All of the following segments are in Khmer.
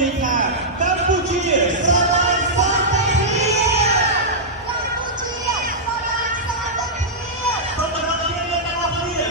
នេះថាកម្ពុជាស្រឡាញ់សន្តិភាពកម្ពុជាស្រឡាញ់សន្តិភាពសូមអរគុណលោកទាំងអស់គ្នា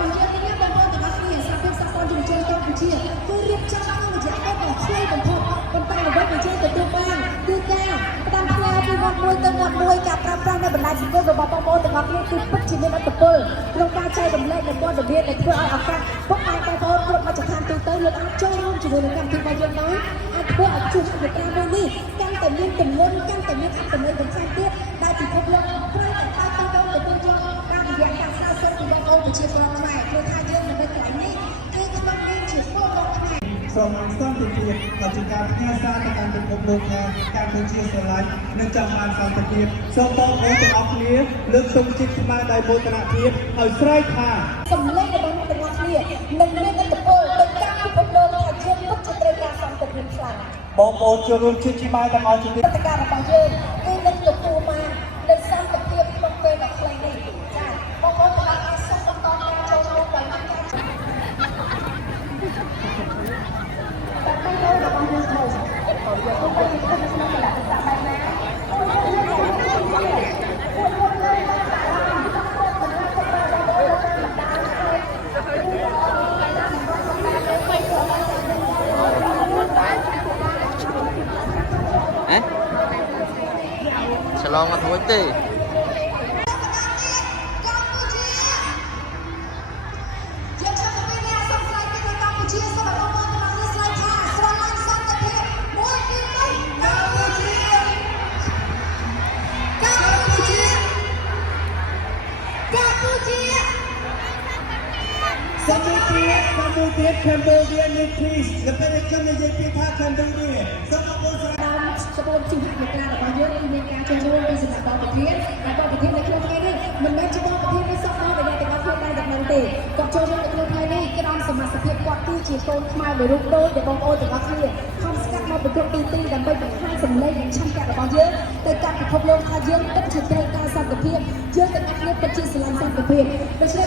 បងប្អូនទាំងអស់គ្នាសហភាពសហព័ន្ធយុវជនកម្ពុជាគឺរៀបចំក្នុងរយៈពេលដ៏ខ្លីបំផុតប៉ុន្តែអ្វីដែលយើងទទួលបានគឺការផ្ដាំផ្ញើពីវត្តមួយទៅវត្តមួយការប្រើប្រាស់នៅបណ្ដាញសង្គមរបស់បងប្អូនទាំងអស់គ្នាគឺពិតជាមានឥទ្ធិពលក្នុងការចែករំលែកនូវព័ត៌មានដែលធ្វើឲ្យឱកាសពុកម៉ែបងប្អូនគ្រប់មជ្ឈដ្ឋានទូទៅលោកអាចចូលរួមជាមួយនឹងកម្មវិធីរបស់យើងបានអាចធ្វើឲ្យជួបកិច្ចការមួយនេះកាន់តែមានទំនុកកាន់តែមានអត្ថន័យបន្ថែមទៀតដែលពិភពលោកត្រូវតែបងប្អូនទទួលយកតាមរយៈការសាកសួរពីបងប្អូនប្រជាពលរដ្ឋខ្មែរព្រោះថាយើងនៅកន្លែងនេះគឺក្នុងនាមជាពលរដ្ឋខ្មែរសូមអន្តរជាតិក៏ជាការផ្ញើសារទៅកាន់ពិភពលោកថាកម្ពុជាស្រឡាញ់និងចង់បានសន្តិភាពសូមបងប្អូនទាំងអស់គ្នាលើកទង់ជាតិខ្មែរដោយមោទនភាពឲ្យស្រែកថាសម្លេងរបស់អ្នកទាំងអស់គ្នានឹងមានឥទ្ធិពលទៅកាន់ពិភពលោកថាយើងពិតជាត្រូវការសន្តិភាពខ្លាំងបងប្អូនចូលរួមជាតិខ្មែរទាំងអស់គ្នាកិច្ចការរបស់យើងគឺនឹងទទួលបាននូវសន្តិភាពក្នុងពេលដ៏ខ្លីនេះចា៎បងប្អូនទាំងអស់គ្នាសូមបន្តការចូលរួមដោយមានការឆ្លងមករួចទេCambodia need peace แล้วเป็นខ្ញុំនិយាយពីថា Cambodia សូមអរគុណសម្រាប់សពលជីវភាពការរបស់យើងគឺមានការចូលរួមពីសំណាក់បព្វជិតហើយបព្វជិតនៅក្នុងថ្ងៃនេះមិនមែនជាបព្វជិតនេះសោះតែអ្នកទាំងអស់គ្នាតែតែទេគាត់ចូលរួមនៅក្នុងថ្ងៃនេះក្រោមសមាជិកគាត់គឺជាកូនខ្មែរមួយរូបដូចដែលបងប្អូនទាំងអស់គ្នាខំស្កាត់មកបន្ទប់ទីទីដើម្បីបង្ហាញសម្លេងនិងឆន្ទៈរបស់យើងទៅកាន់ពិភពលោកថាយើងពិតជាត្រូវការសន្តិភាពយើងទាំងអស់គ្នាពិតជាស្រឡាញ់សន្តិភាពដូច្នេះ